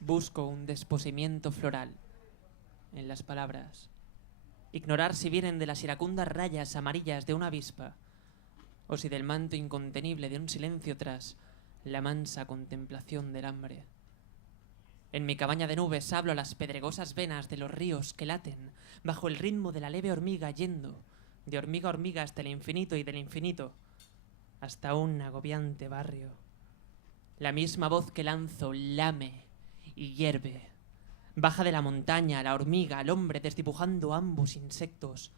Busco un desposimiento floral en las palabras. Ignorar si vienen de las iracundas rayas amarillas de una avispa o si del manto incontenible de un silencio tras la mansa contemplación del hambre. En mi cabaña de nubes hablo a las pedregosas venas de los ríos que laten bajo el ritmo de la leve hormiga yendo de hormiga a hormiga hasta el infinito y del infinito hasta un agobiante barrio. La misma voz que lanzo lame y hierve. Baja de la montaña, la hormiga, al hombre, desdibujando ambos insectos.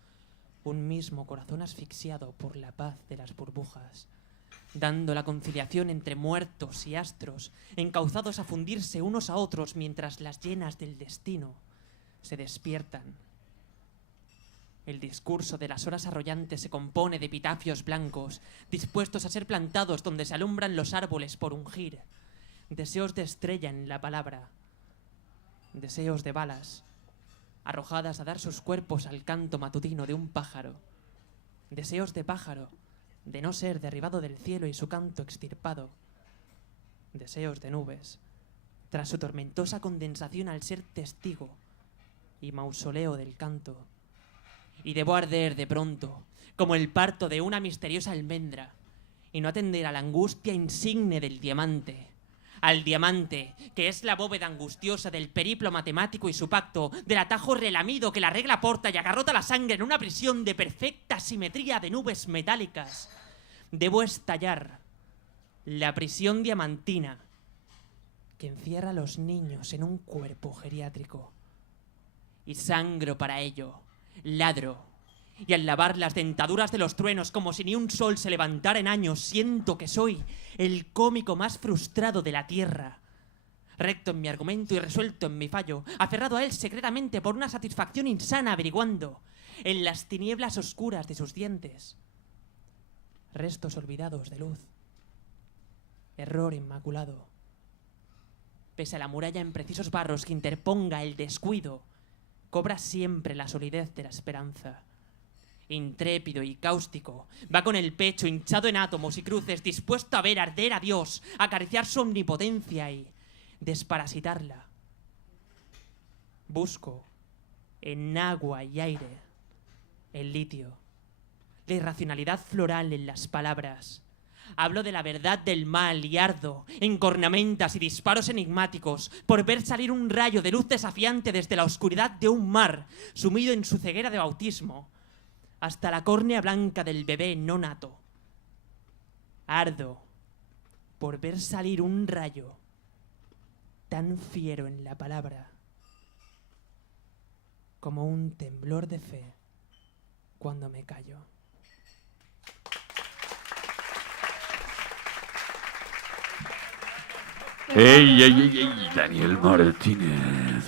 Un mismo corazón asfixiado por la paz de las burbujas, dando la conciliación entre muertos y astros, encauzados a fundirse unos a otros mientras las llenas del destino se despiertan. El discurso de las horas arrollantes se compone de epitafios blancos, dispuestos a ser plantados donde se alumbran los árboles por ungir. Deseos de estrella en la palabra, deseos de balas, arrojadas a dar sus cuerpos al canto matutino de un pájaro. Deseos de pájaro, de no ser derribado del cielo y su canto extirpado. Deseos de nubes, tras su tormentosa condensación al ser testigo y mausoleo del canto. Y debo arder de pronto, como el parto de una misteriosa almendra, y no atender a la angustia insigne del diamante. Al diamante, que es la bóveda angustiosa del periplo matemático y su pacto, del atajo relamido que la regla porta y agarrota la sangre en una prisión de perfecta simetría de nubes metálicas. Debo estallar la prisión diamantina que encierra a los niños en un cuerpo geriátrico. Y sangro para ello, ladro, y al lavar las dentaduras de los truenos como si ni un sol se levantara en años, siento que soy el cómico más frustrado de la tierra. Recto en mi argumento y resuelto en mi fallo, aferrado a él secretamente por una satisfacción insana, averiguando en las tinieblas oscuras de sus dientes restos olvidados de luz. Error inmaculado. Pese a la muralla en precisos barros que interponga el descuido, cobra siempre la solidez de la esperanza. Intrépido y cáustico, va con el pecho hinchado en átomos y cruces, dispuesto a ver arder a Dios, acariciar su omnipotencia y desparasitarla. Busco en agua y aire el litio, la irracionalidad floral en las palabras. Hablo de la verdad del mal y ardo en cornamentas y disparos enigmáticos por ver salir un rayo de luz desafiante desde la oscuridad de un mar sumido en su ceguera de bautismo hasta la córnea blanca del bebé no nato. Ardo por ver salir un rayo tan fiero en la palabra como un temblor de fe cuando me callo. ¡Ey, ey, ey, ey! Daniel Martínez.